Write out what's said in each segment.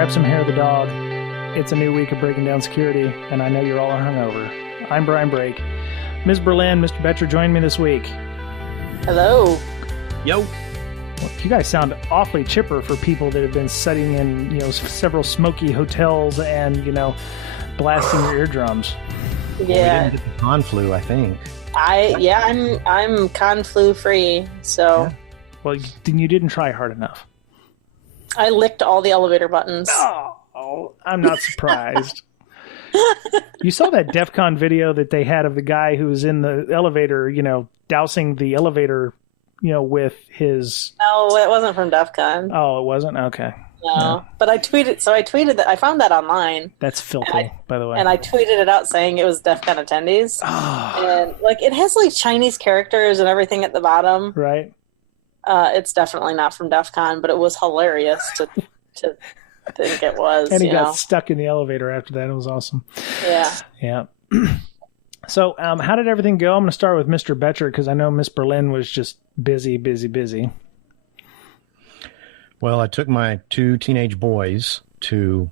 grab some hair of the dog. It's a new week of Breaking Down Security, and I know you're all hungover. I'm Brian Brake. Ms. Berlin, Mr. Boettcher joined me this week. Hello. Yo. Well, you guys sound awfully chipper for people that have been sitting in, several smoky hotels and, blasting your eardrums. Yeah. Well, we didn't get the con flu, I think. I'm con flu free, so. Yeah. Well, then you didn't try hard enough. I licked all the elevator buttons. Oh, I'm not surprised. You saw that DEF CON video that they had of the guy who was in the elevator, dousing the elevator, with his... No, it wasn't from DEF CON. Oh, it wasn't? Okay. No, yeah. But I tweeted that. I found that online. That's filthy, by the way. And I tweeted it out saying it was DEF CON attendees. Oh. And, it has, Chinese characters and everything at the bottom. Right. It's definitely not from DEF CON, but it was hilarious to think it was. And he got stuck in the elevator after that. It was awesome. Yeah. Yeah. So how did everything go? I'm going to start with Mr. Boettcher because I know Miss Berlin was just busy. Well, I took my 2 teenage boys to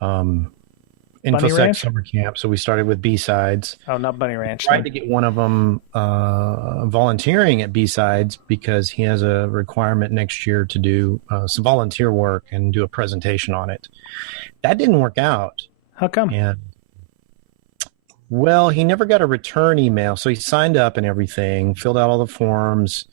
InfoSec Summercamp, so we started with B-Sides. Oh, not Bunny Ranch. Tried to get one of them volunteering at B-Sides because he has a requirement next year to do some volunteer work and do a presentation on it. That didn't work out. How come? And, well, he never got a return email, so he signed up and everything, filled out all the forms.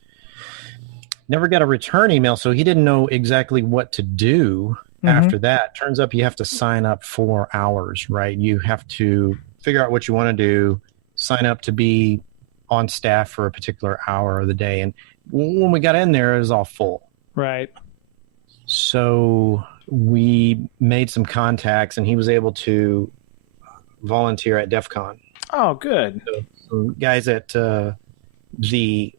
Never got a return email, so he didn't know exactly what to do after that. Turns up you have to sign up for hours, right? You have to figure out what you want to do, sign up to be on staff for a particular hour of the day. And when we got in there, it was all full. Right. So we made some contacts, and he was able to volunteer at DEF CON. Oh, good. So guys at the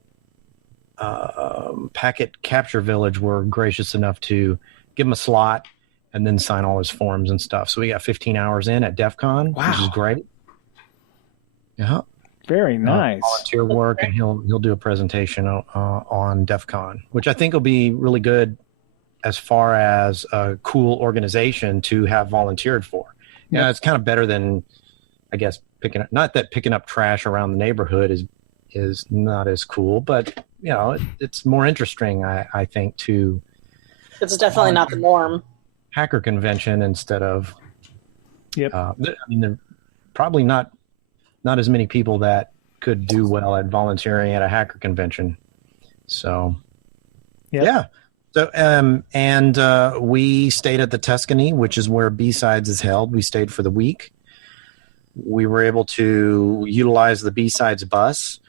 Packet Capture Village were gracious enough to give him a slot and then sign all his forms and stuff. So we got 15 hours in at DEF CON, which is great. Yeah. Very nice. Volunteer work, and he'll do a presentation on DEF CON, which I think will be really good as far as a cool organization to have volunteered for. Yeah, it's kind of better than, I guess, picking up trash around the neighborhood is not as cool, but it's more interesting, I think, to. It's definitely not the norm. Hacker convention instead of. Yep. There are probably not as many people that could do well at volunteering at a hacker convention. So. Yeah. So and we stayed at the Tuscany, which is where B-Sides is held. We stayed for the week. We were able to utilize the B-Sides bus.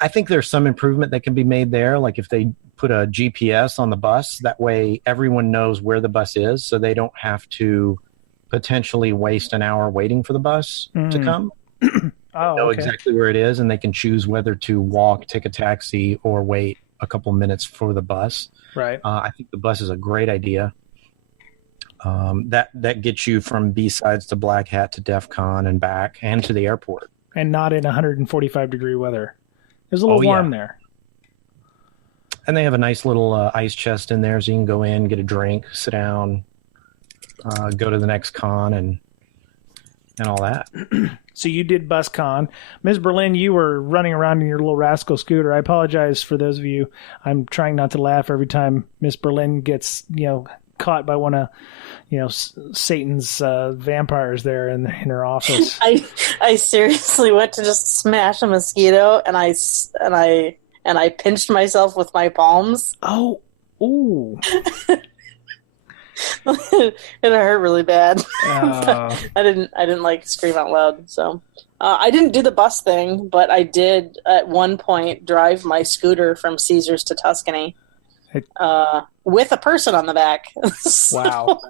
I think there's some improvement that can be made there. Like if they put a GPS on the bus, that way everyone knows where the bus is, so they don't have to potentially waste an hour waiting for the bus to come. Know exactly where it is, and they can choose whether to walk, take a taxi, or wait a couple minutes for the bus. Right. I think the bus is a great idea. That gets you from B-Sides to Black Hat to DEF CON and back, and to the airport. And not in 145-degree weather. It was a little warm there. And they have a nice little ice chest in there, so you can go in, get a drink, sit down, go to the next con, and all that. So you did BusCon. Ms. Berlin, you were running around in your little rascal scooter. I apologize for those of you. I'm trying not to laugh every time Ms. Berlin gets, caught by one of, Satan's vampires there in her office. I seriously went to just smash a mosquito, and I pinched myself with my palms. Oh, ooh. It hurt really bad. I didn't scream out loud. So I didn't do the bus thing, but I did at one point drive my scooter from Caesars to Tuscany with a person on the back. Wow.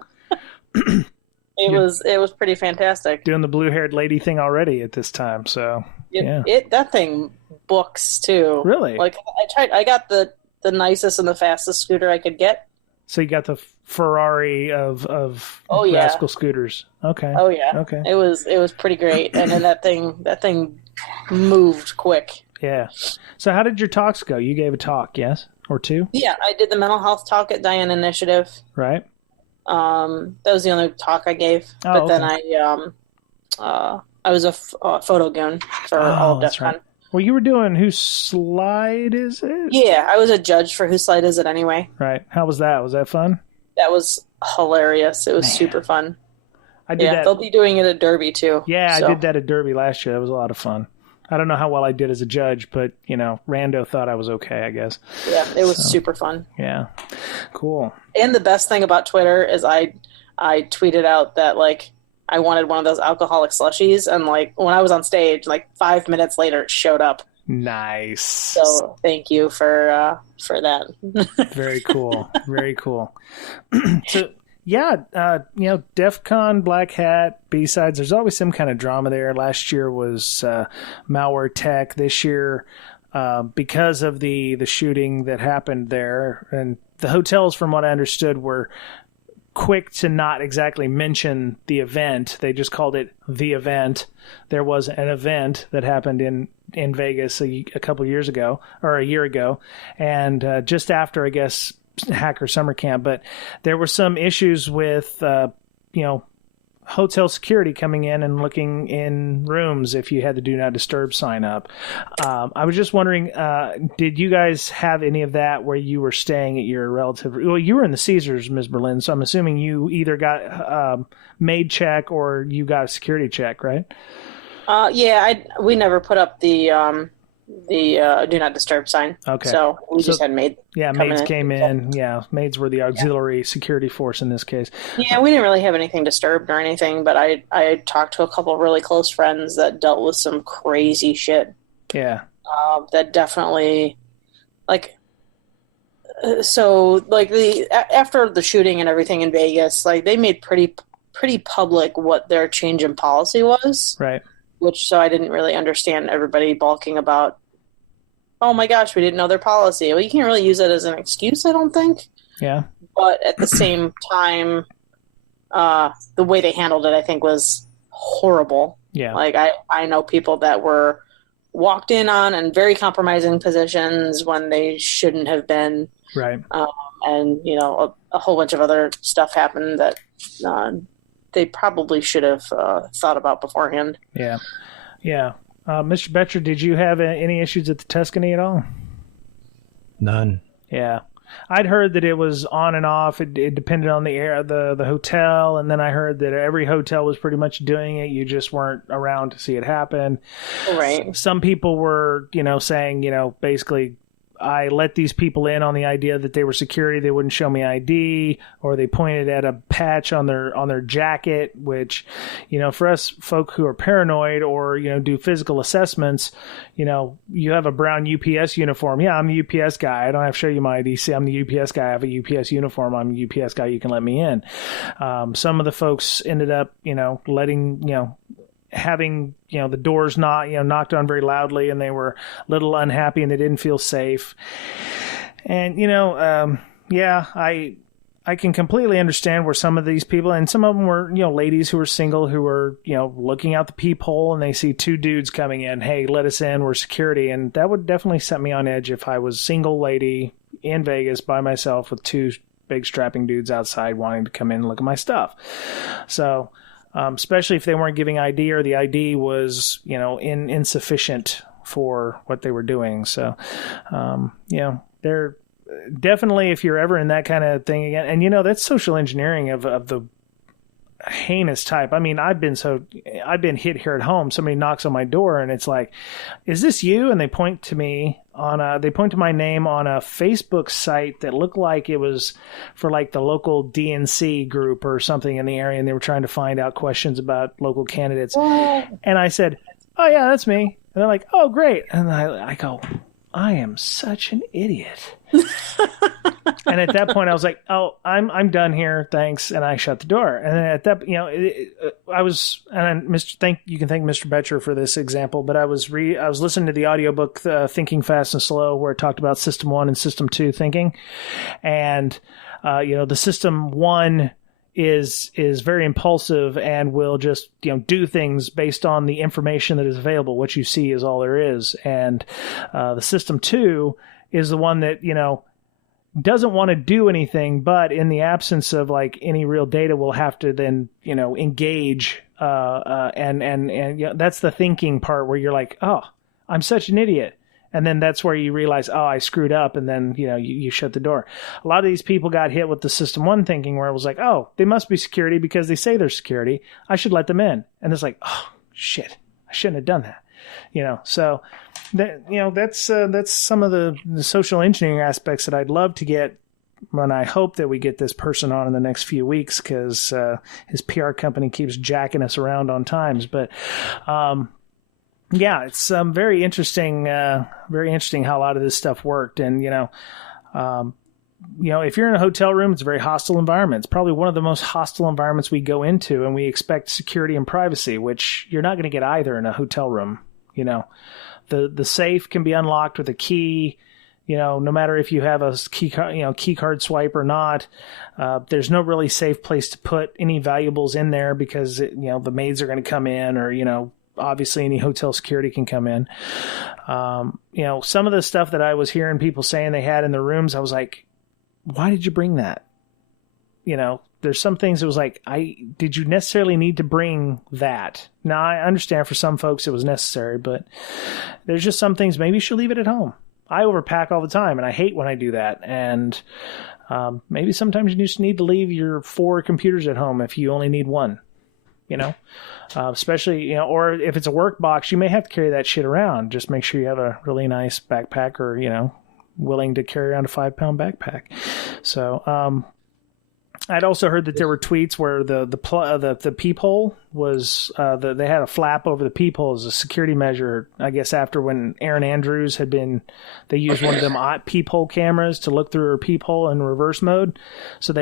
It was pretty fantastic. Doing the blue-haired lady thing already at this time. So that thing books too. Really? I got the nicest and the fastest scooter I could get. So you got the Ferrari of rascal scooters. Okay. Oh yeah. Okay. It was pretty great, and then that thing moved quick. Yeah. So how did your talks go? You gave a talk, yes, or two? Yeah, I did the mental health talk at Diane Initiative. Right. That was the only talk I gave. But then I was a photo goon for all of DEF CON. Right. Well, you were doing Whose Slide Is It? Yeah, I was a judge for Whose Slide Is It Anyway. Right. How was that? Was that fun? That was hilarious. It was super fun. I did that. They'll be doing it at Derby too. Yeah, so. I did that at Derby last year. That was a lot of fun. I don't know how well I did as a judge, but, Rando thought I was okay, I guess. Yeah, it was super fun. Yeah. Cool. And the best thing about Twitter is I tweeted out that, I wanted one of those alcoholic slushies, and when I was on stage, 5 minutes later it showed up. Nice. So thank you for that. Very cool. Very cool. So DEF CON, Black Hat, B-Sides, there's always some kind of drama there. Last year was MalwareTech. This year, because of the shooting that happened there, and the hotels, from what I understood, were quick to not exactly mention the event. They just called it the event. There was an event that happened in Vegas a couple years ago, or a year ago, and just after, I guess, Hacker Summercamp. But there were some issues with, hotel security coming in and looking in rooms if you had the Do Not Disturb sign up. I was just wondering, did you guys have any of that where you were staying at your relative? Well, you were in the Caesars, Ms. Berlin, so I'm assuming you either got maid check or you got a security check, right? We never put up the Do Not Disturb sign. Okay. So we just had maids. Yeah, maids came in. Yeah, maids were the auxiliary security force in this case. Yeah, we didn't really have anything disturbed or anything, but I talked to a couple of really close friends that dealt with some crazy shit. Yeah. That definitely, after the shooting and everything in Vegas, they made pretty public what their change in policy was. Right. So I didn't really understand everybody balking about, oh my gosh, we didn't know their policy. Well, you can't really use it as an excuse, I don't think. Yeah. But at the same time, the way they handled it, I think, was horrible. Yeah. I know people that were walked in on in very compromising positions when they shouldn't have been. Right. And, a whole bunch of other stuff happened that they probably should have thought about beforehand. Yeah. Yeah. Mr. Boettcher, did you have any issues at the Tuscany at all? None. Yeah. I'd heard that it was on and off. It depended on the hotel, and then I heard that every hotel was pretty much doing it. You just weren't around to see it happen. Right. Some people were, saying, basically, I let these people in on the idea that they were security. They wouldn't show me ID, or they pointed at a patch on their jacket, which, for us folk who are paranoid or, do physical assessments, you have a brown UPS uniform. Yeah, I'm the UPS guy. I don't have to show you my ID. See, I'm the UPS guy. I have a UPS uniform. I'm a UPS guy. You can let me in. Some of the folks ended up, having the doors knocked on very loudly, and they were a little unhappy and they didn't feel safe. And I can completely understand where some of these people, and some of them were ladies who were single, who were looking out the peephole and they see two dudes coming in. Hey, let us in, we're security. And that would definitely set me on edge if I was single lady in Vegas by myself with two big strapping dudes outside wanting to come in and look at my stuff. So especially if they weren't giving ID, or the ID was, insufficient for what they were doing. So, they're definitely, if you're ever in that kind of thing again, and that's social engineering of the heinous type. I mean, I've been hit here at home. Somebody knocks on my door and it's like, is this you? And they point to my name on a Facebook site that looked like it was for the local DNC group or something in the area. And they were trying to find out questions about local candidates. And I said, oh yeah, that's me. And they're like, oh great. And I go, I am such an idiot. And at that point I was like, oh, I'm done here. Thanks. And I shut the door. And then at that, you can thank Mr. Boettcher for this example, but I was listening to the audiobook, Thinking Fast and Slow, where it talked about System 1 and System 2 thinking. And, the System 1 is very impulsive and will just, do things based on the information that is available. What you see is all there is. And, the System 2 is the one that, doesn't want to do anything, but in the absence of like any real data, will have to then, engage. And that's the thinking part where you're like, oh, I'm such an idiot. And then that's where you realize, oh, I screwed up. And then, you shut the door. A lot of these people got hit with the system one thinking where it was like, oh, they must be security because they say they're security. I should let them in. And it's like, oh, shit, I shouldn't have done that. So that's some of the social engineering aspects that I'd love to get when I hope that we get this person on in the next few weeks, because his PR company keeps jacking us around on times. But it's very interesting how a lot of this stuff worked. And if you're in a hotel room, it's a very hostile environment. It's probably one of the most hostile environments we go into, and we expect security and privacy, which you're not going to get either in a hotel room. The safe can be unlocked with a key, no matter if you have a key card swipe or not. There's no really safe place to put any valuables in there because the maids are going to come in, or obviously any hotel security can come in. Some of the stuff that I was hearing people saying they had in their rooms, I was like, why did you bring that? There's some things that was like, did you necessarily need to bring that? Now, I understand for some folks it was necessary, but there's just some things maybe you should leave it at home. I overpack all the time, and I hate when I do that. And maybe sometimes you just need to leave your 4 computers at home if you only need one, especially, or if it's a work box, you may have to carry that shit around. Just make sure you have a really nice backpack, or, willing to carry around a 5-pound backpack. So, I'd also heard that there were tweets where the peephole was they had a flap over the peephole as a security measure. I guess after when Erin Andrews they used one of them peephole cameras to look through her peephole in reverse mode. So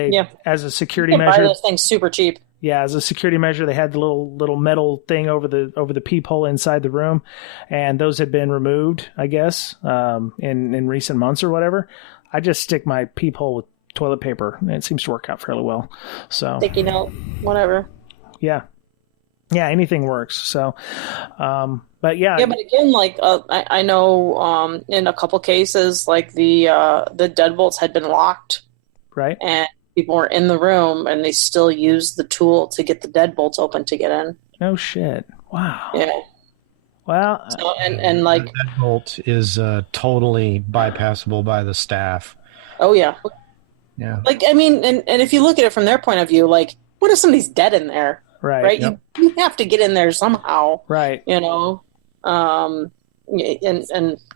as a security measure, buy those things super cheap. Yeah, as a security measure, they had the little metal thing over the peephole inside the room, and those had been removed, I guess, in recent months or whatever. I just stick my peephole with toilet paper, and it seems to work out fairly well. So sticky note, whatever. Yeah, anything works. So, but yeah. Yeah, but again, like I know in a couple cases, like the deadbolts had been locked, right, and people were in the room, and they still used the tool to get the deadbolts open to get in. No shit. Wow. Yeah. Well, so, and like the deadbolt is totally bypassable by the staff. Oh yeah. Yeah. Like, I mean, and if you look at it from their point of view, like, what if somebody's dead in there? Right. Yep. You have to get in there somehow. Right. And a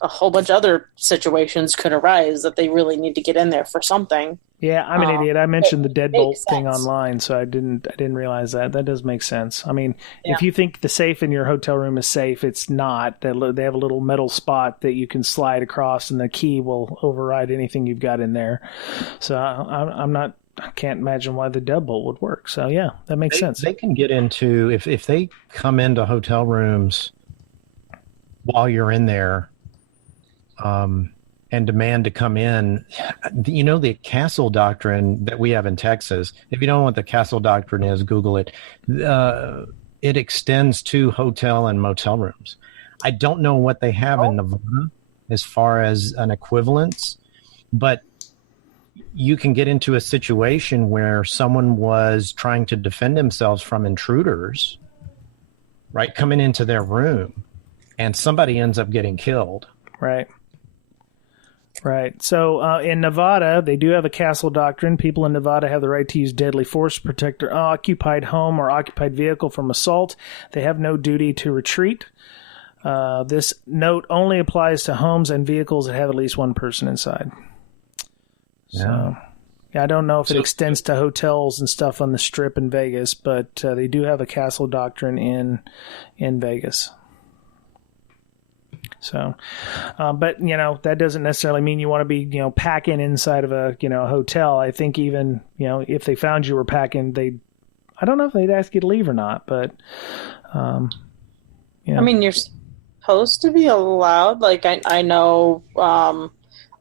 whole bunch of other situations could arise that they really need to get in there for something. Yeah, I'm an idiot. I mentioned the deadbolt thing online, so I didn't realize that. That does make sense. I mean, if you think the safe in your hotel room is safe, it's not. They have a little metal spot that you can slide across, and the key will override anything you've got in there. So I can't imagine why the deadbolt would work. So yeah, that makes sense. They can get into if they come into hotel rooms while you're in there, and demand to come in. The castle doctrine that we have in Texas, if you don't know what the castle doctrine is, Google it. It extends to hotel and motel rooms. I don't know what they have in Nevada as far as an equivalence, but you can get into a situation where someone was trying to defend themselves from intruders, right, coming into their room, and somebody ends up getting killed. Right. Right. So in Nevada, they do have a castle doctrine. People in Nevada have the right to use deadly force to protect their occupied home or occupied vehicle from assault. They have no duty to retreat. This note only applies to homes and vehicles that have at least one person inside. Yeah. So I don't know if it extends to hotels and stuff on the Strip in Vegas, but they do have a castle doctrine in Vegas. So, but that doesn't necessarily mean you want to be, packing inside of a, hotel. I think even, if they found you were packing, I don't know if they'd ask you to leave or not, but, I mean, you're supposed to be allowed. Like I know,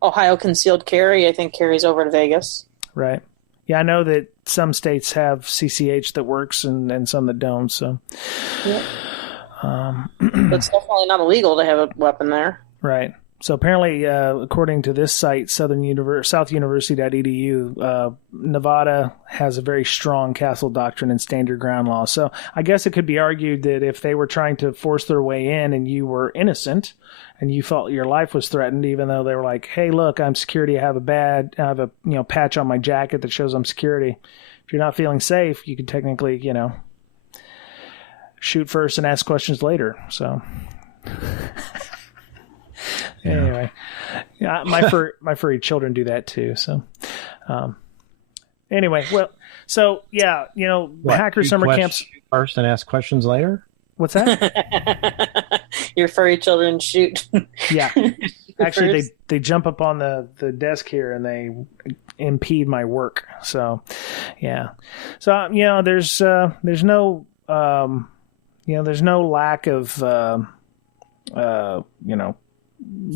Ohio concealed carry, I think carries over to Vegas. Right. Yeah. I know that some states have CCH that works and some that don't. So, yeah. It's definitely not illegal to have a weapon there. Right. So apparently, according to this site, southuniversity.edu, Nevada has a very strong castle doctrine and standard ground law. So I guess it could be argued that if they were trying to force their way in and you were innocent and you felt your life was threatened, even though they were like, hey, look, I'm security. I have a patch on my jacket that shows I'm security. If you're not feeling safe, you could technically, shoot first and ask questions later. So... Anyway, yeah, my furry children do that too. So, anyway, well, so yeah, hacker summer camps first and ask questions later. What's that? Your furry children shoot. Yeah, actually, they jump up on the desk here and they impede my work. So, yeah, so there's no there's no lack of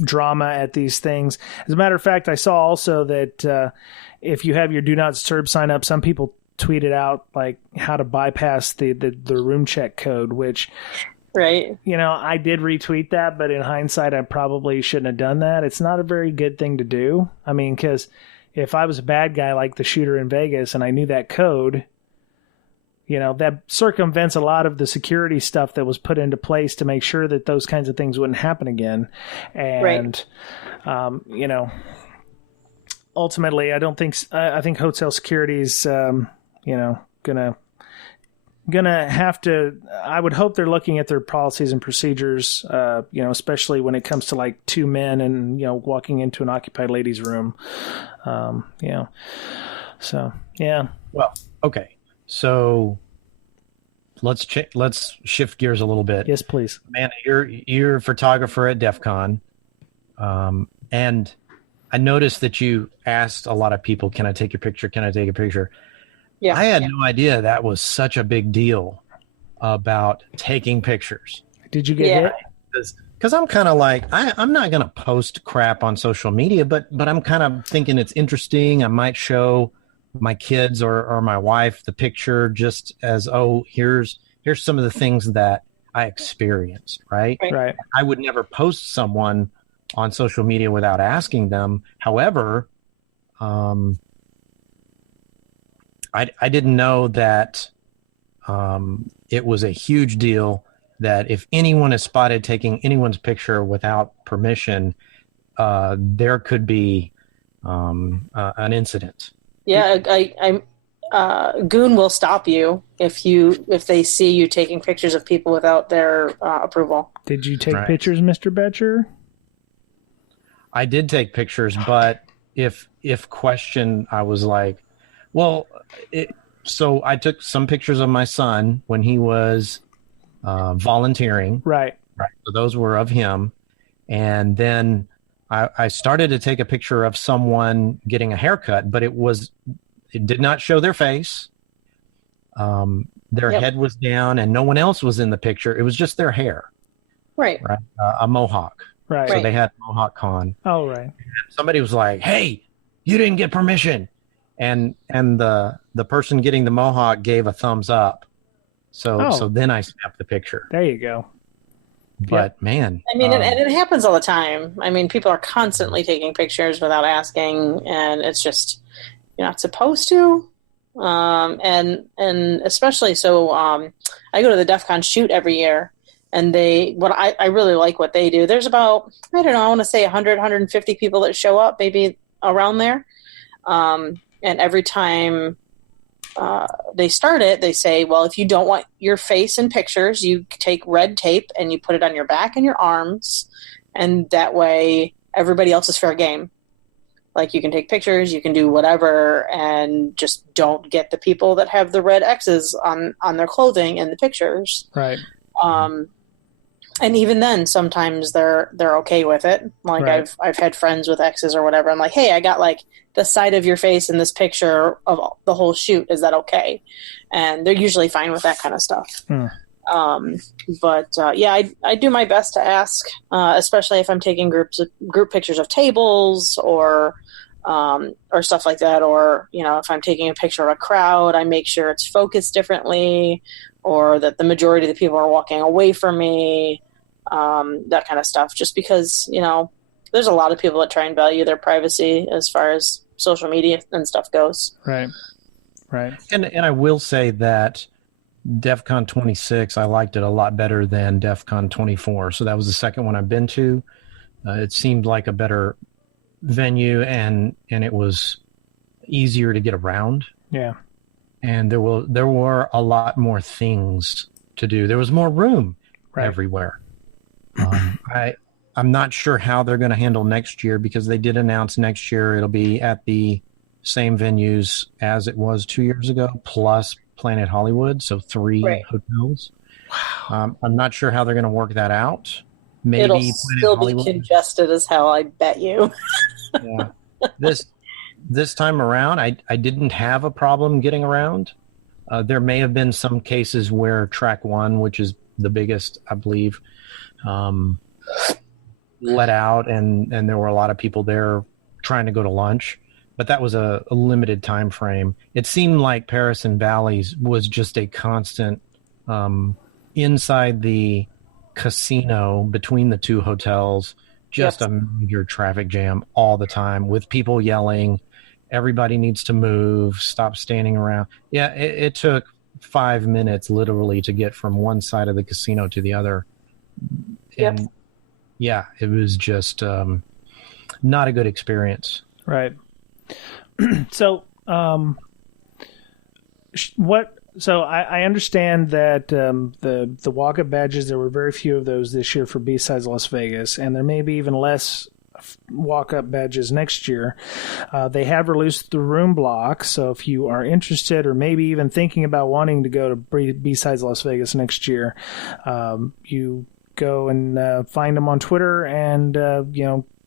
drama at these things. As a matter of fact, I saw also that if you have your do not disturb sign up, some people tweeted out like how to bypass the room check code, which right. I did retweet that, but in hindsight, I probably shouldn't have done that. It's not a very good thing to do. I mean, because if I was a bad guy like the shooter in Vegas and I knew that code, that circumvents a lot of the security stuff that was put into place to make sure that those kinds of things wouldn't happen again. And, right. Ultimately, I think hotel security is, gonna have to, I would hope they're looking at their policies and procedures, especially when it comes to like two men and, walking into an occupied ladies' room, so, yeah. Well, okay. So let's shift gears a little bit. Yes, please. Man, you're a photographer at DEF CON, and I noticed that you asked a lot of people, can I take your picture? Can I take a picture? Yeah. I had no idea that was such a big deal about taking pictures. Did you get hit? Because I'm kind of like, I'm not going to post crap on social media, but I'm kind of thinking it's interesting. I might show my kids or my wife the picture just as, here's some of the things that I experienced, right? I would never post someone on social media without asking them. However, I didn't know that it was a huge deal that if anyone is spotted taking anyone's picture without permission, there could be an incident. Yeah, Goon will stop you if they see you taking pictures of people without their approval. Did you take pictures, Mr. Boettcher? I did take pictures, but if questioned, I was like, well, so I took some pictures of my son when he was volunteering. Right. So those were of him. And then I started to take a picture of someone getting a haircut, but it did not show their face. Their head was down and no one else was in the picture. It was just their hair. Right. A mohawk. Right. So they had Mohawk Con. Oh, right. And somebody was like, hey, you didn't get permission. And the person getting the mohawk gave a thumbs up. So then I snapped the picture. There you go. But man, I mean, and it happens all the time. I mean, people are constantly taking pictures without asking, and it's just you're not supposed to. And especially so, I go to the DEF CON shoot every year, and I really like what they do. There's about, I don't know, I want to say 100, 150 people that show up, maybe around there. And every time they start it, they say, well, if you don't want your face in pictures, you take red tape and you put it on your back and your arms, and that way everybody else is fair game. Like, you can take pictures, you can do whatever, and just don't get the people that have the red X's on their clothing in the pictures. Right. And even then, sometimes they're okay with it. Like, right. I've had friends with X's or whatever. I'm like, hey, I got like the side of your face in this picture of the whole shoot. Is that okay? And they're usually fine with that kind of stuff. But I do my best to ask, especially if I'm taking group pictures of tables or stuff like that. Or, if I'm taking a picture of a crowd, I make sure it's focused differently, or that the majority of the people are walking away from me. That kind of stuff, just because, there's a lot of people that try and value their privacy as far as social media and stuff goes. Right. And I will say that DEF CON 26, I liked it a lot better than DEF CON 24. So that was the second one I've been to. It seemed like a better venue, and it was easier to get around. Yeah. And there were a lot more things to do. There was more room everywhere. I'm not sure how they're going to handle next year, because they did announce next year it'll be at the same venues as it was 2 years ago, plus Planet Hollywood, so 3 hotels. Wow. I'm not sure how they're going to work that out. Maybe it'll Planet still Hollywood. Be congested as hell, I bet you. Yeah. This time around, I didn't have a problem getting around. There may have been some cases where track 1, which is the biggest, I believe, let out, and there were a lot of people there trying to go to lunch. But that was a limited time frame. It seemed like Paris and Bally's was just a constant inside the casino between the 2 hotels, just a major traffic jam all the time with people yelling, everybody needs to move, stop standing around. Yeah, it took 5 minutes literally to get from one side of the casino to the other. And yeah, it was just not a good experience. Right. So, So I understand that the walk-up badges, there were very few of those this year for Bsizeless Vegas, and there may be even less walk-up badges next year. They have released the room block, so if you are interested or maybe even thinking about wanting to go to Bsizeless Vegas next year, you go and find them on Twitter and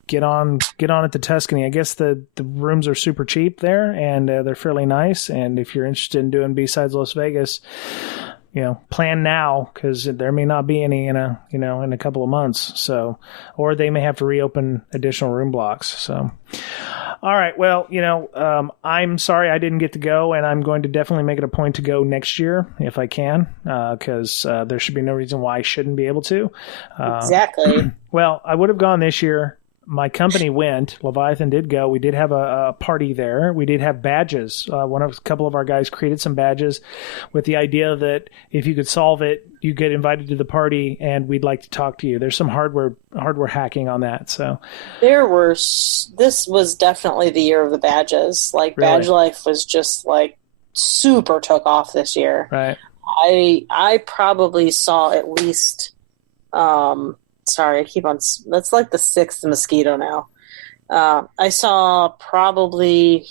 get on at the Tuscany. I guess the rooms are super cheap there, and they're fairly nice. And if you're interested in doing Bsizeless Vegas, plan now, because there may not be any in a couple of months. So, or they may have to reopen additional room blocks. So, all right. Well, I'm sorry I didn't get to go, and I'm going to definitely make it a point to go next year if I can, because there should be no reason why I shouldn't be able to. Exactly. Well, I would have gone this year. My company went. Leviathan did go. We did have a party there. We did have badges. A couple of our guys created some badges with the idea that if you could solve it, you get invited to the party, and we'd like to talk to you. There's some hardware hacking on that. So this was definitely the year of the badges. Like, really? Badge Life was just like super took off this year. Right. I probably saw at least. Sorry, I keep on. That's like the 6th mosquito now. I saw probably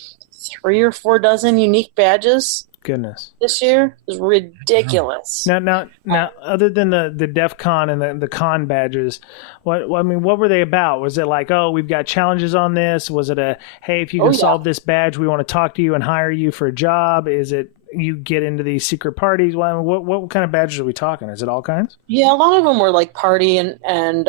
3 or 4 dozen unique badges. Goodness, this year is ridiculous. Now, other than the DEF CON and the con badges, what were they about? Was it like, oh, we've got challenges on this? Was it hey, if you can solve this badge, we want to talk to you and hire you for a job? Is it you get into these secret parties? What kind of badges are we talking? Is it all kinds? Yeah, a lot of them were like party and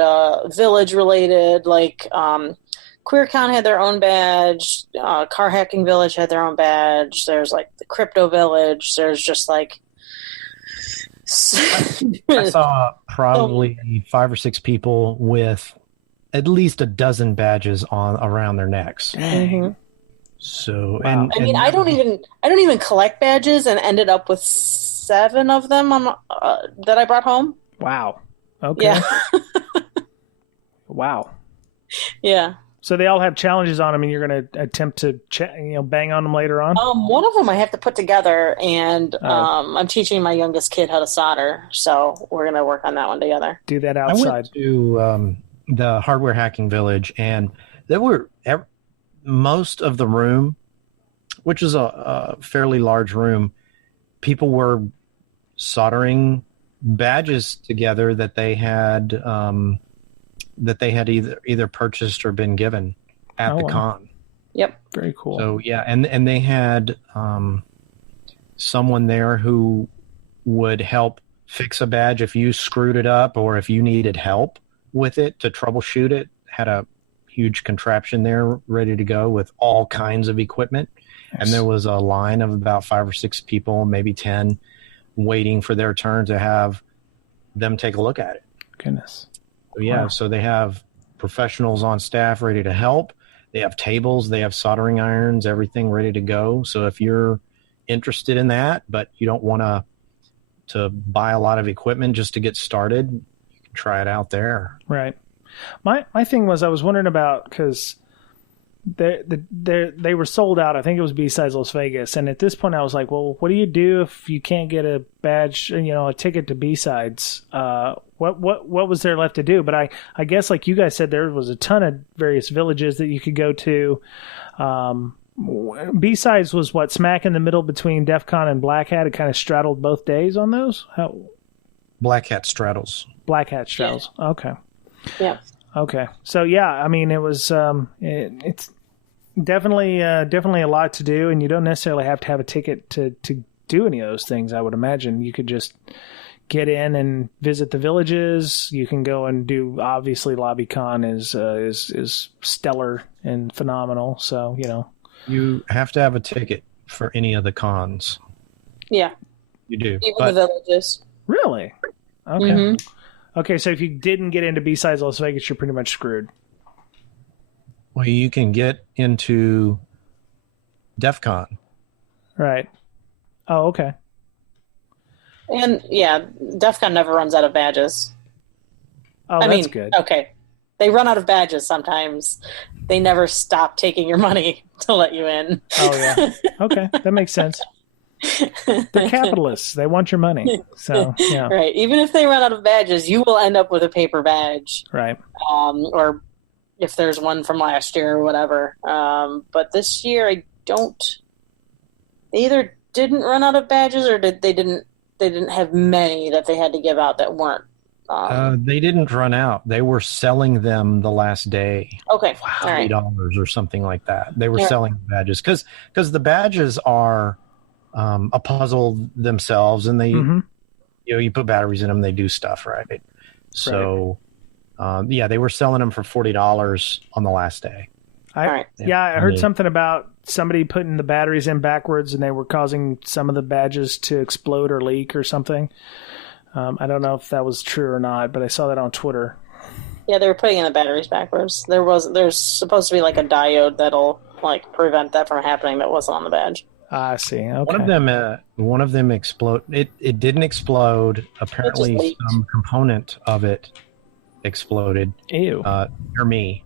village related. Like QueerCon had their own badge. Car Hacking Village had their own badge. There's like the Crypto Village. There's just like I saw probably 5 or 6 people with at least a dozen badges around their necks. Mm-hmm. So, wow. I don't even collect badges, and ended up with 7 of them that I brought home. Wow. Okay. Yeah. Wow. Yeah. So they all have challenges on them, and you're going to attempt to bang on them later on? One of them I have to put together, and I'm teaching my youngest kid how to solder, so we're going to work on that one together. Do that outside. I went to the Hardware Hacking Village, and there were most of the room, which is a fairly large room, people were soldering badges together that they had either purchased or been given at the con. Yep. Very cool. So yeah, and they had someone there who would help fix a badge if you screwed it up, or if you needed help with it to troubleshoot it. Had a huge contraption there ready to go with all kinds of equipment. Nice. And there was a line of about 5 or 6 people, maybe 10, waiting for their turn to have them take a look at it. Goodness. So, yeah, wow. So they have professionals on staff ready to help. They have tables, they have soldering irons, everything ready to go. So if you're interested in that, but you don't want to buy a lot of equipment just to get started, you can try it out there. Right. My thing was, I was wondering about, because they were sold out. I think it was Bsizeless Vegas, and at this point, I was like, well, what do you do if you can't get a badge, a ticket to B-sides? What was there left to do? But I guess, like you guys said, there was a ton of various villages that you could go to. B-sides was what, smack in the middle between DEF CON and Black Hat. It kind of straddled both days on those. Black Hat straddles. Black Hat straddles. Yeah. Okay. Yeah. Okay. So yeah, I mean, it was it's definitely a lot to do, and you don't necessarily have to have a ticket to do any of those things. I would imagine you could just get in and visit the villages. You can go and do, obviously, LobbyCon is stellar and phenomenal. So you have to have a ticket for any of the cons. Yeah, you do. Even the villages. Really? Okay. Mm-hmm. Okay, so if you didn't get into B-sides Las Vegas, you're pretty much screwed. Well, you can get into DEF CON. Right. Oh, okay. And, yeah, DEF CON never runs out of badges. Oh, that's good. Okay. They run out of badges sometimes. They never stop taking your money to let you in. Oh, yeah. Okay, that makes sense. They're capitalists. They want your money. So, yeah. Right. Even if they run out of badges, you will end up with a paper badge. Right. Or if there's one from last year or whatever. But this year, they either didn't run out of badges or they didn't have many that they had to give out that weren't. They didn't run out. They were selling them the last day. Okay. $80 or something like that. They were selling badges because the badges are a puzzle themselves, and they, you put batteries in them, they do stuff, right? So, they were selling them for $40 on the last day. I heard something about somebody putting the batteries in backwards, and they were causing some of the badges to explode or leak or something. I don't know if that was true or not, but I saw that on Twitter. Yeah, they were putting in the batteries backwards. There's supposed to be like a diode that'll prevent that from happening that wasn't on the badge. I see. Okay. One of them exploded. It didn't explode. Apparently, some component of it exploded. Ew. Near me.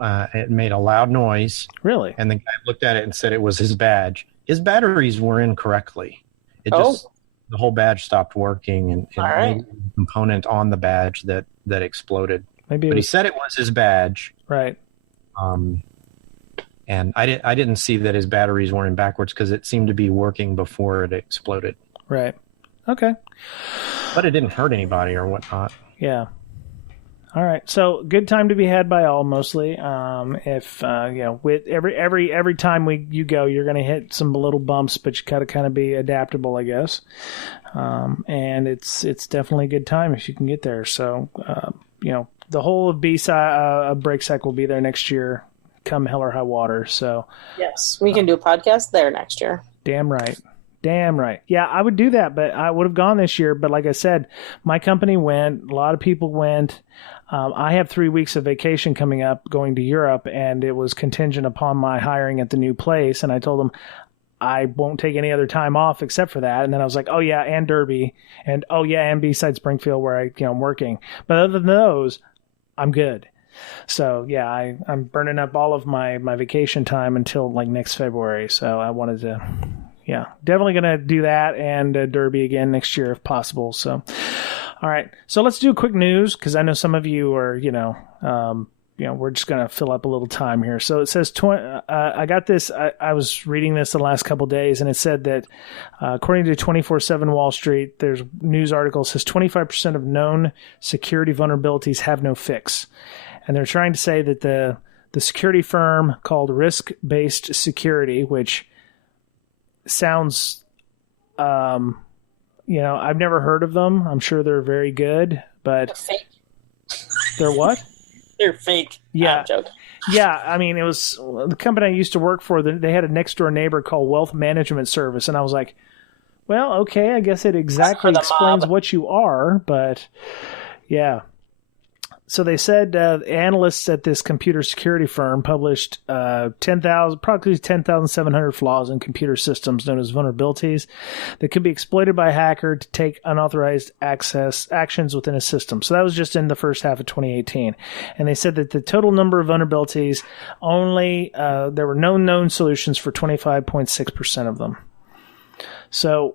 It made a loud noise. Really? And the guy looked at it and said it was his badge. His batteries were in correctly. The whole badge stopped working, and maybe the component on the badge that exploded. But he said it was his badge. Right. And I didn't see that his batteries were in backwards because it seemed to be working before it exploded. Right. Okay. But it didn't hurt anybody or whatnot. Yeah. All right. So good time to be had by all, mostly. If with every time you go, you're going to hit some little bumps, but you got to kind of be adaptable, I guess. And it's definitely a good time if you can get there. So the whole of Brakesec will be there next year, come hell or high water. So yes, we can do a podcast there next year. Damn right. Yeah, I would do that, but I would have gone this year. But like I said, my company went. A lot of people went. I have 3 weeks of vacation coming up going to Europe, and it was contingent upon my hiring at the new place. And I told them I won't take any other time off except for that. And then I was like, oh, yeah, and Derby. And oh, yeah, and B-side Springfield where I'm working. But other than those, I'm good. So, yeah, I'm burning up all of my vacation time until next February. So I wanted to... Yeah, definitely going to do that and Derby again next year if possible. So, all right. So let's do quick news because I know some of you are, we're just going to fill up a little time here. So it says, I got this. I was reading this the last couple of days, and it said that according to 24/7 Wall Street, there's news article says 25% of known security vulnerabilities have no fix. And they're trying to say that the security firm called Risk-Based Security, which sounds, I've never heard of them. I'm sure they're very good, but they're fake. They're what? They're fake. Yeah. I'm joking. Yeah. I mean, it was the company I used to work for. They had a next door neighbor called Wealth Management Service. And I was like, well, okay, I guess it exactly explains what you are, but yeah. So they said analysts at this computer security firm published approximately 10,700 flaws in computer systems known as vulnerabilities that could be exploited by a hacker to take unauthorized access actions within a system. So that was just in the first half of 2018. And they said that the total number of vulnerabilities only, there were no known solutions for 25.6% of them. So,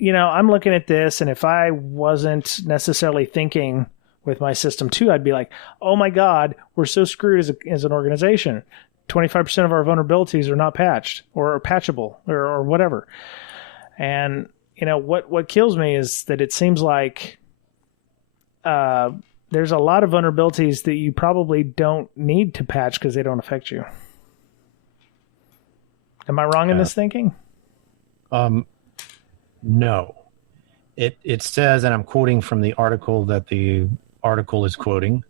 I'm looking at this, and if I wasn't necessarily thinking with my system too, I'd be like, oh my God, we're so screwed as an organization. 25% of our vulnerabilities are not patched or are patchable or whatever. And, what kills me is that it seems like there's a lot of vulnerabilities that you probably don't need to patch because they don't affect you. Am I wrong in this thinking? No. It says, and I'm quoting from the article that the article is quoting,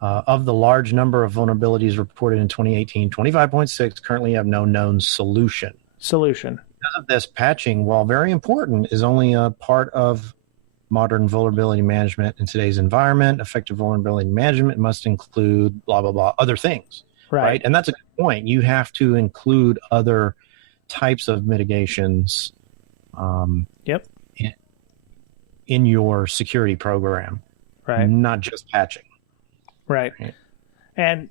of the large number of vulnerabilities reported in 2018, 25.6 currently have no known solution. Because of this, patching, while very important, is only a part of modern vulnerability management in today's environment. Effective vulnerability management must include blah, blah, blah, other things. Right? And that's a good point. You have to include other types of mitigations in your security program. Right. Not just patching. Right. And,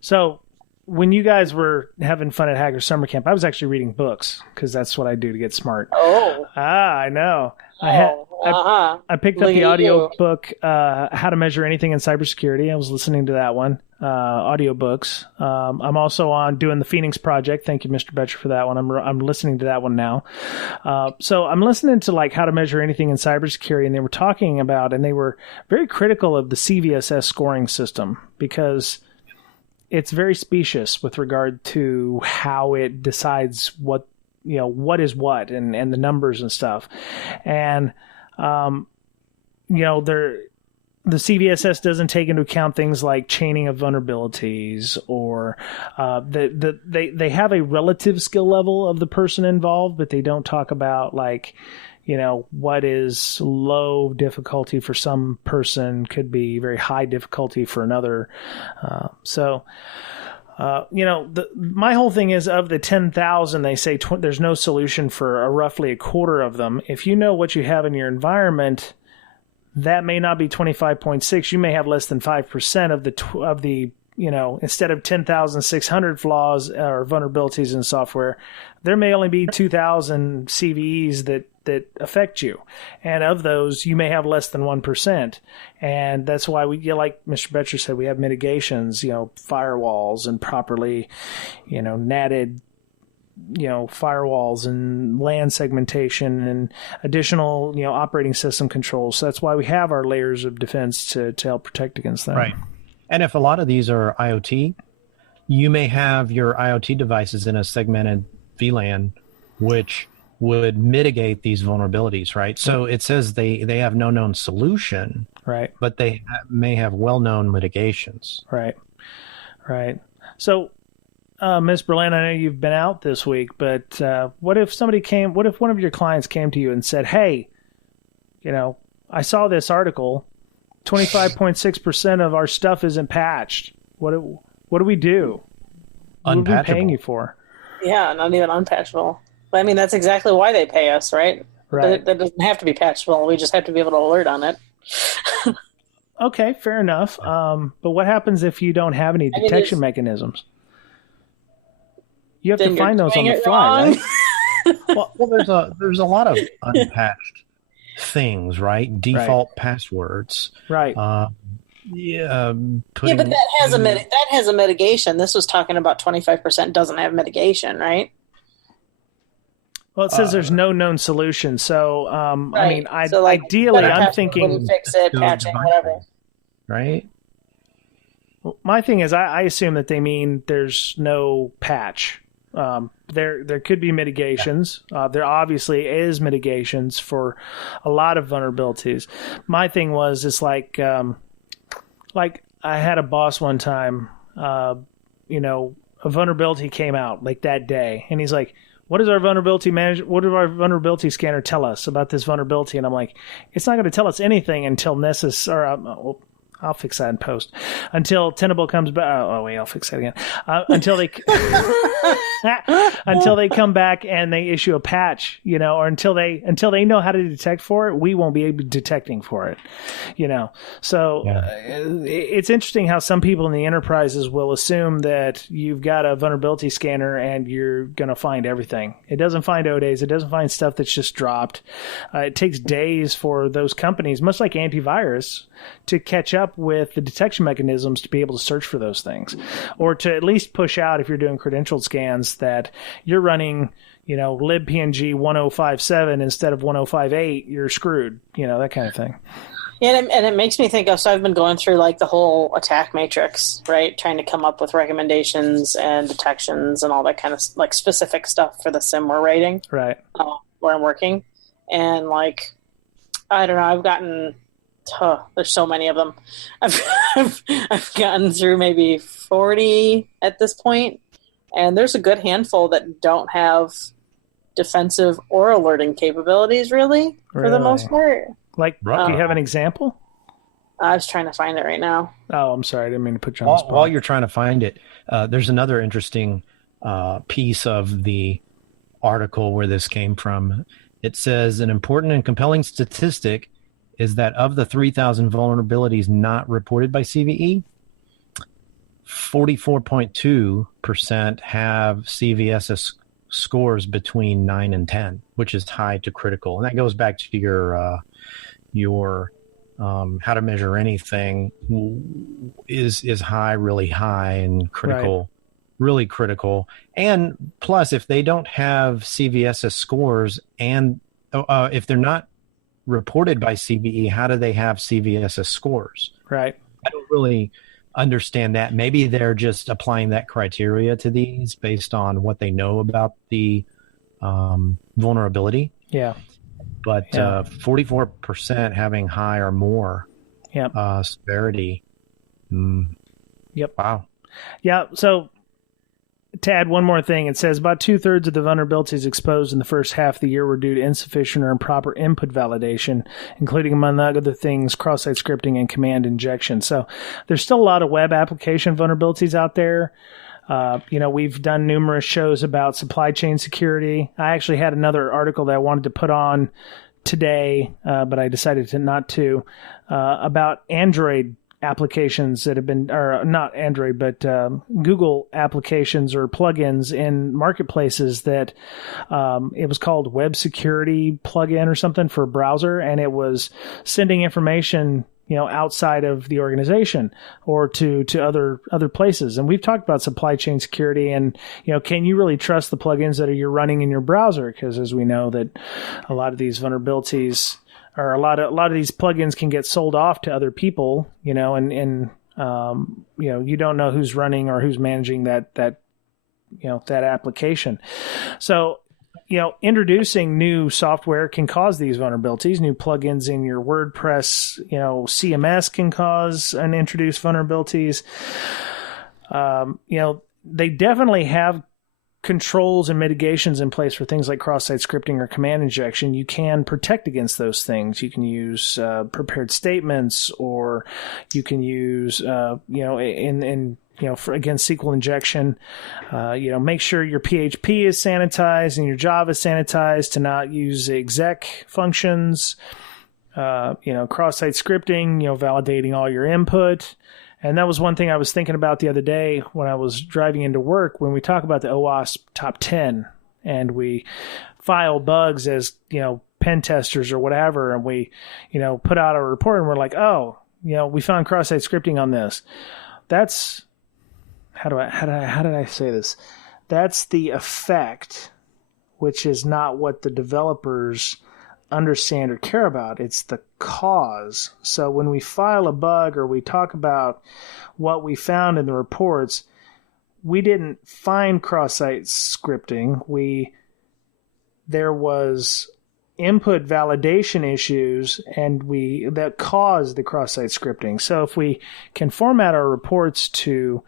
so when you guys were having fun at Hacker Summercamp, I was actually reading books because that's what I do to get smart. Oh. I know. I picked up the audio book, How to Measure Anything in Cybersecurity. I was listening to that one, audiobooks. I'm also on doing the Phoenix Project. Thank you, Mr. Boettcher, for that one. I'm listening to that one now. So I'm listening to like How to Measure Anything in Cybersecurity, and they were talking about, and they were very critical of the CVSS scoring system because it's very specious with regard to how it decides what is what and the numbers and stuff. And, the CVSS doesn't take into account things like chaining of vulnerabilities or they have a relative skill level of the person involved, but they don't talk about like, what is low difficulty for some person could be very high difficulty for another. My whole thing is of the 10,000, they say there's no solution for roughly a quarter of them. If you know what you have in your environment, that may not be 25.6. You may have less than 5% of the instead of 10,600 flaws or vulnerabilities in software, there may only be 2,000 CVEs that affect you. And of those, you may have less than 1%. And that's why we, like Mr. Boettcher said, we have mitigations, firewalls and properly, natted, firewalls and LAN segmentation and additional, operating system controls. So that's why we have our layers of defense to help protect against that. Right. And if a lot of these are IoT, you may have your IoT devices in a segmented VLAN, which would mitigate these vulnerabilities, right? So it says they have no known solution, right? But they may have well-known mitigations. Right. So, Ms. Berlin, I know you've been out this week, but what if one of your clients came to you and said, hey, I saw this article, 25.6% of our stuff isn't patched. What do we do? What are we paying you for? Yeah, not even unpatchable. But I mean, that's exactly why they pay us, right? Right. That doesn't have to be patchable. We just have to be able to alert on it. Okay, fair enough. But what happens if you don't have any detection mechanisms? You have to find those on the fly, right? Well, there's a lot of unpatched things, right? Default passwords, right? But that has a mitigation. This was talking about 25% doesn't have mitigation, right? Well, it says there's no known solution. So, I mean, ideally, I'm thinking fix it, patching, whatever. Right. Well, my thing is, I assume that they mean there's no patch. There could be mitigations. There obviously is mitigations for a lot of vulnerabilities. My thing was, it's like I had a boss one time, a vulnerability came out like that day, and he's like, what does our what does our vulnerability scanner tell us about this vulnerability? And I'm like, it's not going to tell us anything until I'll fix that in post. Until Tenable comes back. Oh wait, I'll fix that again. Until they come back and they issue a patch, or until they know how to detect for it, we won't be able to detecting for it, So it's interesting how some people in the enterprises will assume that you've got a vulnerability scanner and you're going to find everything. It doesn't find ODays. It doesn't find stuff that's just dropped. It takes days for those companies, much like antivirus, to catch up with the detection mechanisms to be able to search for those things, or to at least push out, if you're doing credentialed scans, that you're running, libpng 1057 instead of 1058, you're screwed, that kind of thing. And it makes me think of, so I've been going through like the whole attack matrix, right? Trying to come up with recommendations and detections and all that kind of like specific stuff for the SIM we're rating, right? Where I'm working. And like, I don't know, I've gotten... there's so many of them. I've gotten through maybe 40 at this point, and there's a good handful that don't have defensive or alerting capabilities, really, for the most part. Like, do you have an example? I was trying to find it right now. Oh, I'm sorry. I didn't mean to put you on the spot. While you're trying to find it, there's another interesting piece of the article where this came from. It says, an important and compelling statistic is that of the 3,000 vulnerabilities not reported by CVE, 44.2% have CVSS scores between 9 and 10, which is high to critical. And that goes back to your how to measure anything is high, really high, and critical, right. Really critical. And plus, if they don't have CVSS scores, and if they're not reported by CVE, how do they have CVSS scores? Right. I don't really understand that. Maybe they're just applying that criteria to these based on what they know about the vulnerability. Yeah. But 44% having high or more severity. Yep. Wow. Yeah. So to add one more thing, it says about 2/3 of the vulnerabilities exposed in the first half of the year were due to insufficient or improper input validation, including, among other things, cross-site scripting and command injection. So there's still a lot of web application vulnerabilities out there. We've done numerous shows about supply chain security. I actually had another article that I wanted to put on today, but I decided not to, about Android applications that have been, or not Android, but Google applications or plugins in marketplaces that it was called Web Security Plugin or something for a browser, and it was sending information outside of the organization or to other places. And we've talked about supply chain security and, can you really trust the plugins that you're running in your browser? Because as we know that a lot of these vulnerabilities, or a lot of these plugins can get sold off to other people, and you don't know who's running or who's managing that application. So, introducing new software can cause these vulnerabilities. New plugins in your WordPress, CMS can cause and introduce vulnerabilities. They definitely have controls and mitigations in place for things like cross-site scripting or command injection. You can protect against those things. You can use prepared statements, or you can use, for against SQL injection, make sure your PHP is sanitized and your Java is sanitized to not use exec functions, cross-site scripting, validating all your input. And that was one thing I was thinking about the other day when I was driving into work, when we talk about the OWASP top 10 and we file bugs as, pen testers or whatever. And we, put out a report and we're like, we found cross-site scripting on this. That's, how did I say this? That's the effect, which is not what the developers understand or care about. It's the cause. So when we file a bug or we talk about what we found in the reports, we didn't find cross-site scripting. There was input validation issues and that caused the cross-site scripting. So if we can format our reports to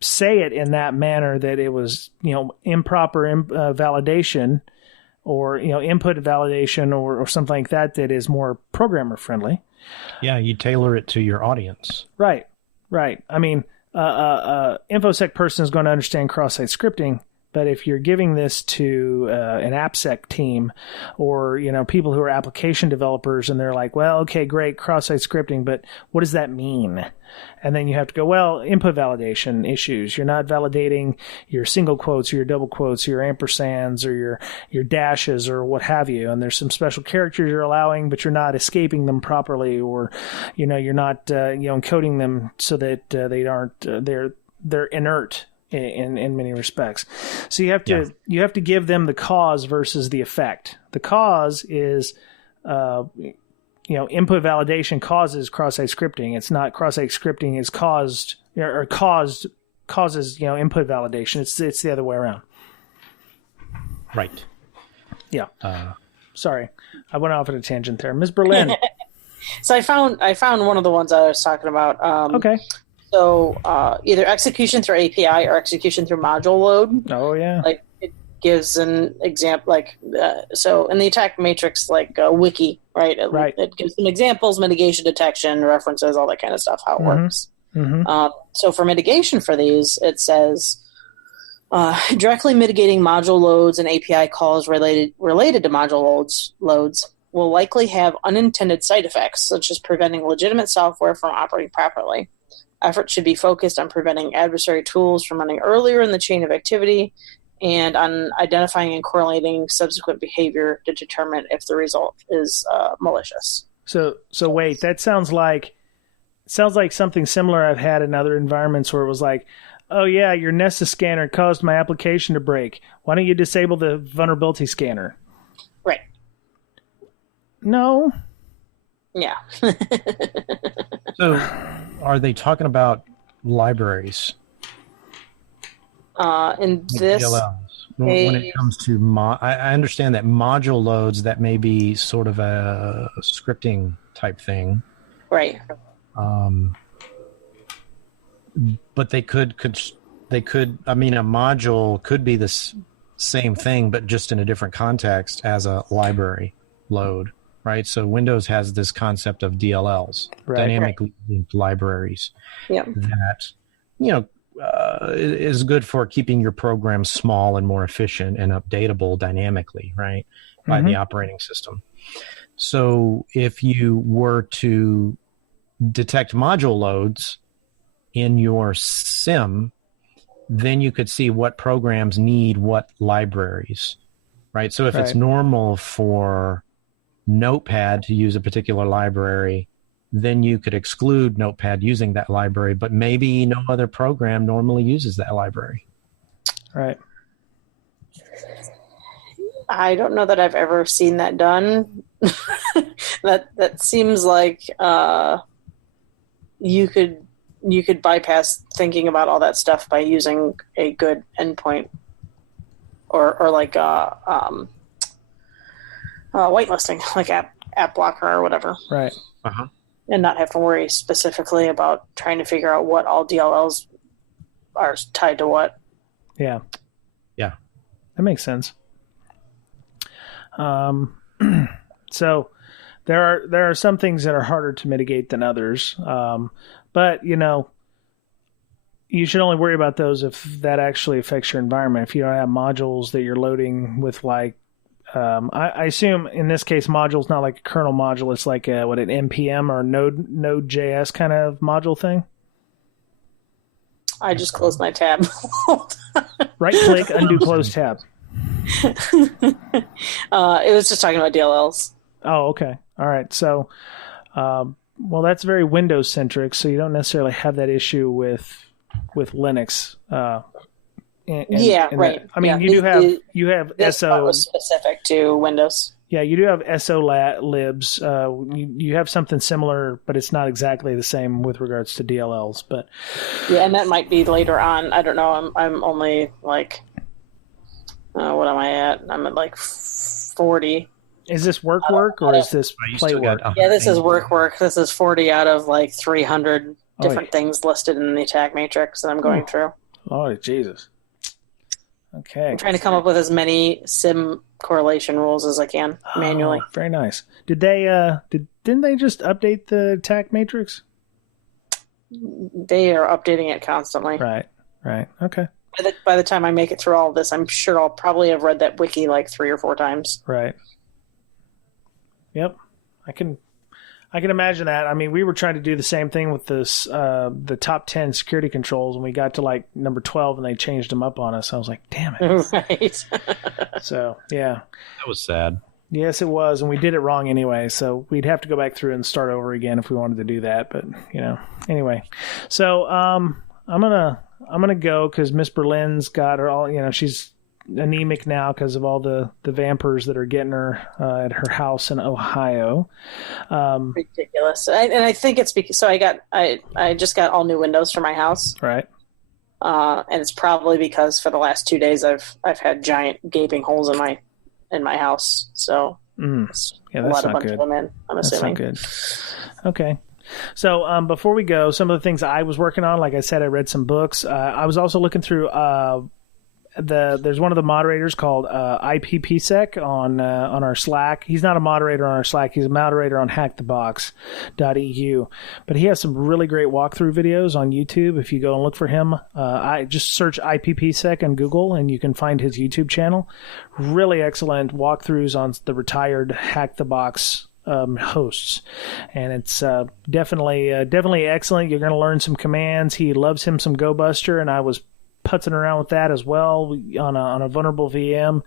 say it in that manner that it was, improper validation or, input validation or something like that is more programmer friendly. Yeah, you tailor it to your audience. Right. I mean, InfoSec person is going to understand cross-site scripting, but if you're giving this to an AppSec team or, people who are application developers and they're like, well, okay, great, cross-site scripting, but what does that mean? And then you have to go, well, input validation issues. You're not validating your single quotes or your double quotes, or your ampersands or your dashes or what have you. And there's some special characters you're allowing, but you're not escaping them properly, or, you're not, encoding them so that they aren't, they're inert in many respects. So you have to give them the cause versus the effect. The cause is, input validation causes cross-site scripting. It's not cross-site scripting is causes, input validation. It's the other way around. Right. Yeah. Sorry. I went off at a tangent there. Ms. Berlin. So I found one of the ones I was talking about. Okay. So either execution through API or execution through module load. Oh, yeah. Like it gives an example, so in the attack matrix, wiki, right? It gives some examples, mitigation, detection, references, all that kind of stuff, how it works. Mm-hmm. So for mitigation for these, it says directly mitigating module loads and API calls related to module loads will likely have unintended side effects, such as preventing legitimate software from operating properly. Effort should be focused on preventing adversary tools from running earlier in the chain of activity and on identifying and correlating subsequent behavior to determine if the result is malicious. So wait, that sounds like something similar I've had in other environments where it was like, oh yeah, your Nessus scanner caused my application to break. Why don't you disable the vulnerability scanner? Right. No. Yeah. So are they talking about libraries? In this DLLs? When it comes to I understand that module loads, that may be sort of a scripting type thing. Right. But they could I mean, a module could be the same thing, but just in a different context as a library load. Right, so Windows has this concept of DLLs, dynamically linked libraries, that is good for keeping your program small and more efficient and updatable dynamically, right, by the operating system. So if you were to detect module loads in your SIM, then you could see what programs need what libraries, right? So if it's normal for Notepad to use a particular library, then you could exclude Notepad using that library, but maybe no other program normally uses that library. Right. I don't know that I've ever seen that done. That seems like you could bypass thinking about all that stuff by using a good endpoint or whitelisting, like app blocker or whatever. Right. Uh-huh. And not have to worry specifically about trying to figure out what all DLLs are tied to what. Yeah. Yeah. That makes sense. So there are some things that are harder to mitigate than others. But, you should only worry about those if that actually affects your environment. If you don't have modules that you're loading with I assume in this case, module's not like a kernel module. It's like an NPM or Node.js kind of module thing. I just closed my tab. Right click, undo close tab. It was just talking about DLLs. Oh, okay. All right. So, well, that's very Windows centric. So you don't necessarily have that issue with Linux. Right. I mean, you have this SO was specific to Windows. Yeah, you do have SO libs. You have something similar, but it's not exactly the same with regards to DLLs. But yeah, and that might be later on. I don't know. I'm only like, what am I at? I'm at like 40. Is this work or is this play work? Yeah, this is work. This is 40 out of like 300 different things listed in the attack matrix that I'm going through. Oh, Jesus. Okay. I'm trying to come up with as many SIM correlation rules as I can manually. Very nice. Didn't they just update the attack matrix? They are updating it constantly. Right. Okay. By the time I make it through all of this, I'm sure I'll probably have read that wiki like 3 or 4 times. Right. Yep. I can imagine that. I mean, we were trying to do the same thing with this, the top 10 security controls, and we got to like number 12, and they changed them up on us. I was like, damn it. Right. So, yeah. That was sad. Yes, it was, and we did it wrong anyway, so we'd have to go back through and start over again if we wanted to do that, but, anyway. So, I'm gonna go because Miss Berlin's got her all, she's anemic now because of all the vampers that are getting her at her house in Ohio. Ridiculous. And I think it's because I just got all new windows for my house. Right. And it's probably because for the last 2 days I've had giant gaping holes in my house. So that's a bunch good. of them in, I'm assuming. That's not good. Okay. So before we go, some of the things I was working on, like I said, I read some books. I was also looking through there's one of the moderators called IppSec on our Slack. He's not a moderator on our Slack. He's a moderator on hackthebox.eu. But he has some really great walkthrough videos on YouTube. If you go and look for him, I just search IppSec on Google and you can find his YouTube channel. Really excellent walkthroughs on the retired Hack the Box hosts, and it's definitely excellent. You're going to learn some commands. He loves him some GoBuster, and I was putzing around with that as well on a vulnerable VM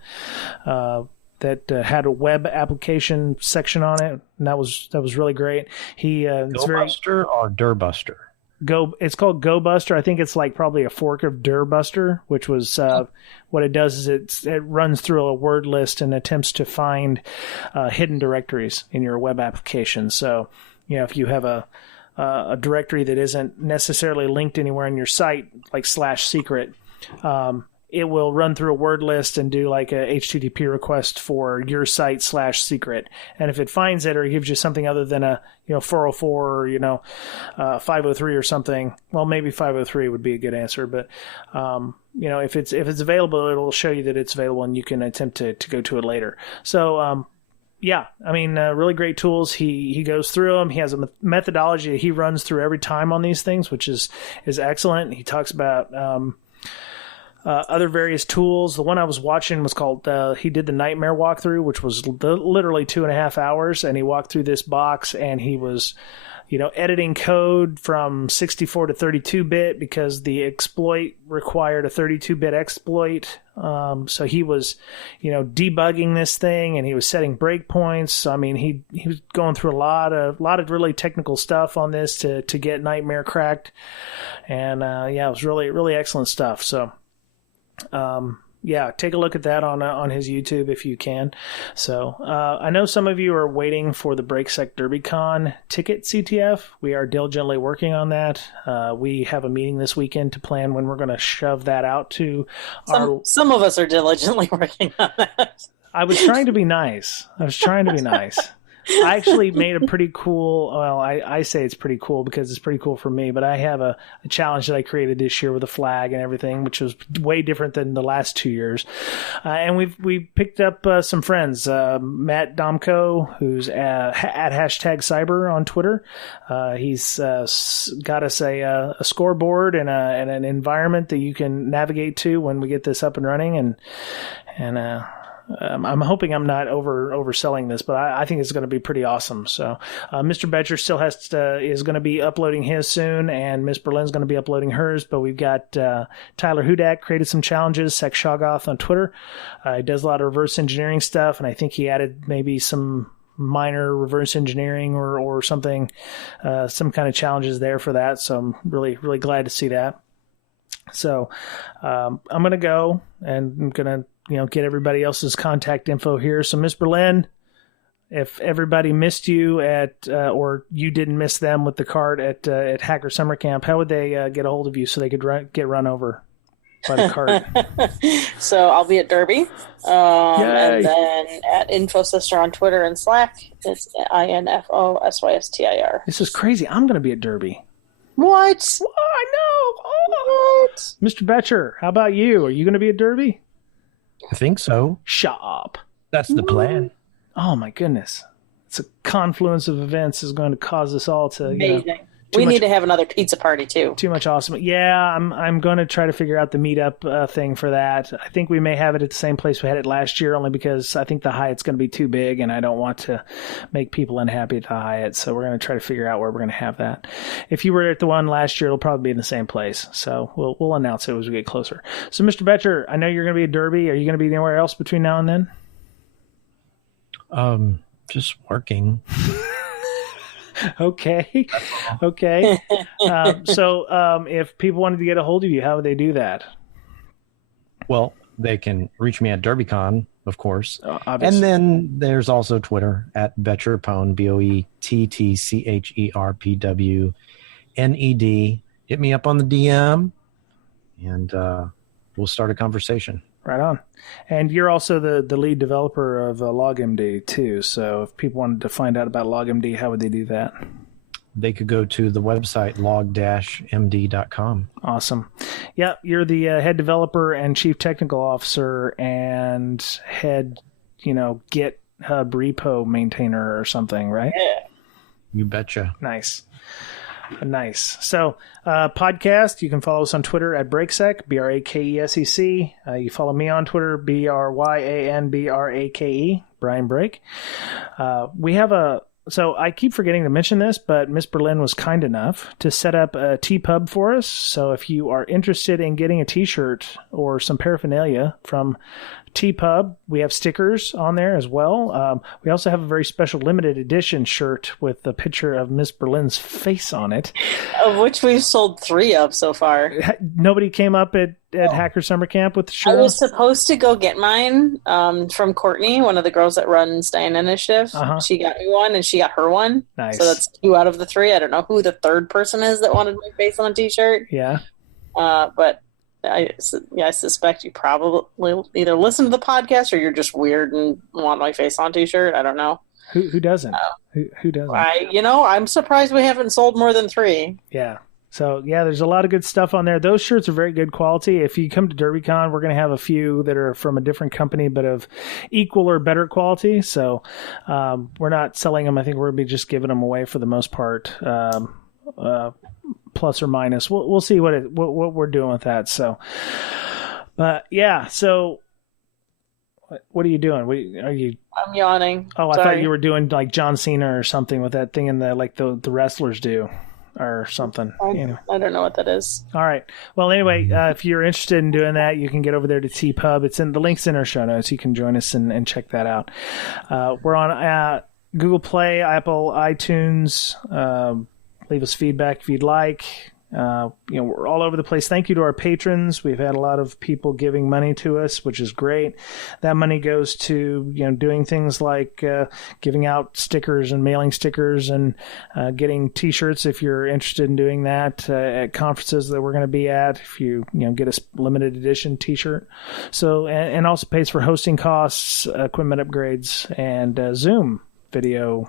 that had a web application section on it, and that was really great. GoBuster or Derbuster? It's called GoBuster. I think it's like probably a fork of Derbuster, which was what it does is it runs through a word list and attempts to find hidden directories in your web application. So, if you have a directory that isn't necessarily linked anywhere in your site, like /secret, it will run through a word list and do like a HTTP request for your site /secret. And if it finds it or gives you something other than a 404 or 503 or something, well, maybe 503 would be a good answer. But if it's available, it'll show you that it's available and you can attempt to go to it later. So really great tools. He goes through them. He has a methodology that he runs through every time on these things, which is excellent. He talks about other various tools. The one I was watching was called, he did the Nightmare walkthrough, which was literally 2.5 hours, and he walked through this box, and he was, editing code from 64 to 32-bit because the exploit required a 32-bit exploit. So he was, debugging this thing, and he was setting breakpoints. I mean, he was going through a lot of really technical stuff on this to get Nightmare cracked, and it was really, really excellent stuff. So. Take a look at that on his YouTube if you can. So I know some of you are waiting for the Brakesec Derbycon ticket CTF. We are diligently working on that. We have a meeting this weekend to plan when we're going to shove that out to some of us are diligently working on that. I was trying to be nice. I actually made a pretty cool, well, I say it's pretty cool because it's pretty cool for me, but I have a challenge that I created this year with a flag and everything, which was way different than the last 2 years. And we picked up some friends, Matt Domko, who's at #cyber on Twitter. He's got us a scoreboard and an environment that you can navigate to when we get this up and running, and I'm hoping I'm not overselling this, but I think it's going to be pretty awesome. So, Mr. Boettcher still is going to be uploading his soon, and Miss Berlin's going to be uploading hers. But we've got Tyler Hudak created some challenges, Sec Shoggoth on Twitter. He does a lot of reverse engineering stuff, and I think he added maybe some minor reverse engineering or something, some kind of challenges there for that. So I'm really, really glad to see that. So I'm going to go, and I'm going to get everybody else's contact info here. So, Miss Berlin, if everybody missed you or you didn't miss them with the cart at Hacker Summercamp, how would they get a hold of you so they could get run over by the cart? So I'll be at Derby, and then at InfoSister on Twitter and Slack. It's INFOSYSTIR. This is crazy. I'm going to be at Derby. What? I know. Oh. What? Mr. Boettcher, how about you? Are you going to be at Derby? I think so. Shut up. That's the plan. Oh, my goodness. It's a confluence of events is going to cause us all to... Amazing. We need to have another pizza party, too. Too much awesome. Yeah, I'm going to try to figure out the meetup thing for that. I think we may have it at the same place we had it last year, only because I think the Hyatt's going to be too big, and I don't want to make people unhappy at the Hyatt. So we're going to try to figure out where we're going to have that. If you were at the one last year, it'll probably be in the same place. So we'll announce it as we get closer. So, Mr. Boettcher, I know you're going to be at Derby. Are you going to be anywhere else between now and then? Just working. Okay. So if people wanted to get a hold of you, how would they do that? Well, they can reach me at Derbycon, of course. Obviously. And then there's also Twitter at Boettcherpwned, BOETTCHERPWNED. Hit me up on the DM, and we'll start a conversation. Right on. And you're also the lead developer of LogMD, too. So if people wanted to find out about LogMD, how would they do that? They could go to the website log-md.com. Awesome. Yeah, you're the head developer and chief technical officer and head, GitHub repo maintainer or something, right? Yeah. You betcha. Nice. So, podcast, you can follow us on Twitter at Brakesec, BRAKESEC. You follow me on Twitter, BRYANBRAKE, Brian Brake. So I keep forgetting to mention this, but Miss Berlin was kind enough to set up a TPub for us. So if you are interested in getting a t-shirt or some paraphernalia from TPub, we have stickers on there as well. We also have a very special limited edition shirt with a picture of Miss Berlin's face on it. Of which we've sold 3 of so far. Nobody came up at Hacker Summercamp with the shirt? I was supposed to go get mine from Courtney, one of the girls that runs Diane Initiative. Uh-huh. She got me one, and she got her one. Nice. So that's 2 out of the 3. I don't know who the third person is that wanted my face on a t-shirt. Yeah. But I suspect you probably either listen to the podcast or you're just weird and want my face on t-shirt. I don't know. Who doesn't? Who doesn't? I'm surprised we haven't sold more than 3. Yeah. So, yeah, there's a lot of good stuff on there. Those shirts are very good quality. If you come to Derbycon, we're going to have a few that are from a different company, but of equal or better quality. So we're not selling them. I think we're going to be just giving them away for the most part, plus or minus. We'll see what we're doing with that. So, but, yeah, so what are you doing? I'm yawning. Oh, I thought you were doing like John Cena or something with that thing in the wrestlers do. Or something. I don't know what that is. All right. Well, anyway, if you're interested in doing that, you can get over there to TPub. It's in the links in our show notes. You can join us and check that out. We're on Google Play, Apple, iTunes. Leave us feedback if you'd like. We're all over the place. Thank you to our patrons. We've had a lot of people giving money to us, which is great. That money goes to, doing things like giving out stickers and mailing stickers and getting t-shirts if you're interested in doing that at conferences that we're going to be at. If you, get a limited edition t-shirt. So, and also pays for hosting costs, equipment upgrades, and Zoom video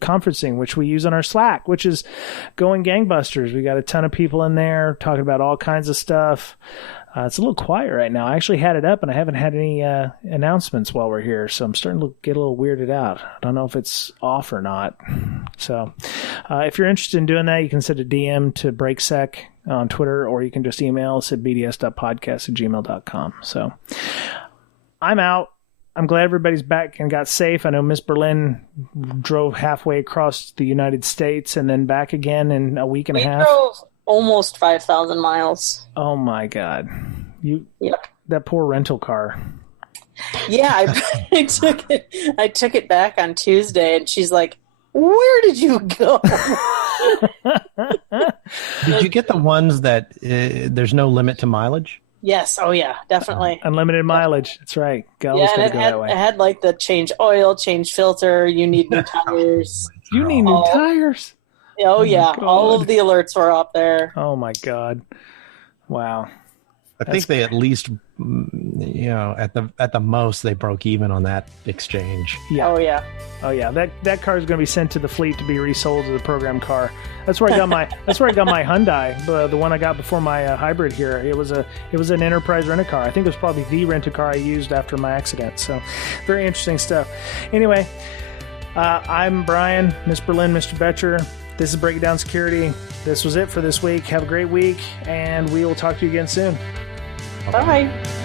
conferencing, which we use on our Slack, which is going gangbusters. We got a ton of people in there talking about all kinds of stuff. It's a little quiet right now. I actually had it up and I haven't had any announcements while we're here, so I'm starting to get a little weirded out. I don't know if it's off or not. So if you're interested in doing that, you can send a DM to Brakesec on Twitter, or you can just email us at bds.podcast@gmail.com. So I'm out. I'm glad everybody's back and got safe. I know Miss Berlin drove halfway across the United States and then back again in a week and a half. We drove almost 5,000 miles. Oh my God. That poor rental car. Yeah, I took it back on Tuesday, and she's like, "Where did you go?" Did you get the ones that there's no limit to mileage? Yes. Oh, yeah, definitely. Unlimited mileage. That's right. And it had like the change oil, change filter. You need new tires. You need new tires. Oh, yeah. All of the alerts were up there. Oh, my God. Wow. I think they at least, at the most they broke even on that exchange. Yeah. Oh yeah. Oh yeah. That car is going to be sent to the fleet to be resold as a program car. That's where I got my Hyundai, the one I got before my hybrid here. It was an enterprise rent-a-car. I think it was probably the rent-a-car I used after my accident. So, very interesting stuff. Anyway, I'm Brian, Miss Berlin, Mr. Boettcher. This is Breaking Down Security. This was it for this week. Have a great week, and we will talk to you again soon. Bye.